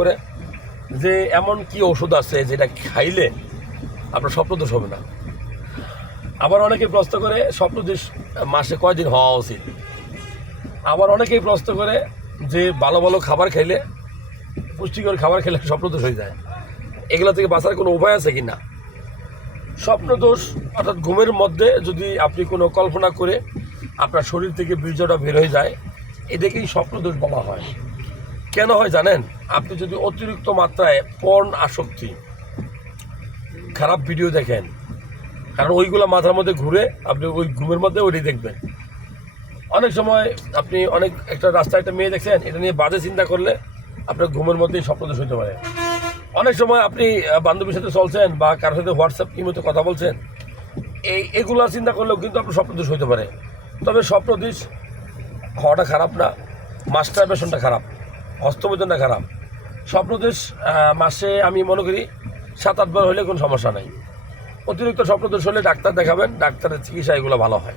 করে যে এমন কি ওষুধ আছে যেটা খাইলে আপনার স্বপ্নদোষ হবে না। আবার অনেকেই প্রশ্ন করে স্বপ্নদোষ মাসে কয়দিন হওয়া উচিত। আবার অনেকেই প্রশ্ন করে যে ভালো ভালো খাবার খাইলে, পুষ্টিকর খাবার খেলে স্বপ্নদোষ হয়ে যায়। এগুলো থেকে বাঁচার কোনো উপায় আছে কি না? স্বপ্নদোষ অর্থাৎ ঘুমের মধ্যে যদি আপনি কোনো কল্পনা করে আপনার শরীর থেকে বীর্যটা বের হয়ে যায়, এটাকেই স্বপ্নদোষ বলা হয়। কেন হয় জানেন? আপনি যদি অতিরিক্ত মাত্রায় পর্ন আসক্তি, খারাপ ভিডিও দেখেন, কারণ ওইগুলো মাথার মধ্যে ঘুরে আপনি ওই ঘুমের মধ্যে ওইটাই দেখবেন। অনেক সময় আপনি একটা রাস্তায় একটা মেয়ে দেখছেন, এটা নিয়ে বাজে চিন্তা করলে আপনার ঘুমের মধ্যেই স্বপ্নদোষ হতে পারে। অনেক সময় আপনি বান্ধবীর সাথে চলছেন বা কারোর সাথে হোয়াটসঅ্যাপ ইমোতে কথা বলছেন, এগুলো চিন্তা করলেও কিন্তু আপনার স্বপ্নদোষ হতে পারে। তবে স্বপ্নদোষ হওয়াটা খারাপ না, মাস্টারবেশনটা খারাপ, হস্তমৈথুনটা খারাপ। স্বপ্নদোষ মাসে আমি মনে করি 7-8 বার হলে কোনো সমস্যা নাই। অতিরিক্ত স্বপ্নদোষ হলে ডাক্তার দেখাবেন, ডাক্তারের চিকিৎসা এগুলো ভালো হয়।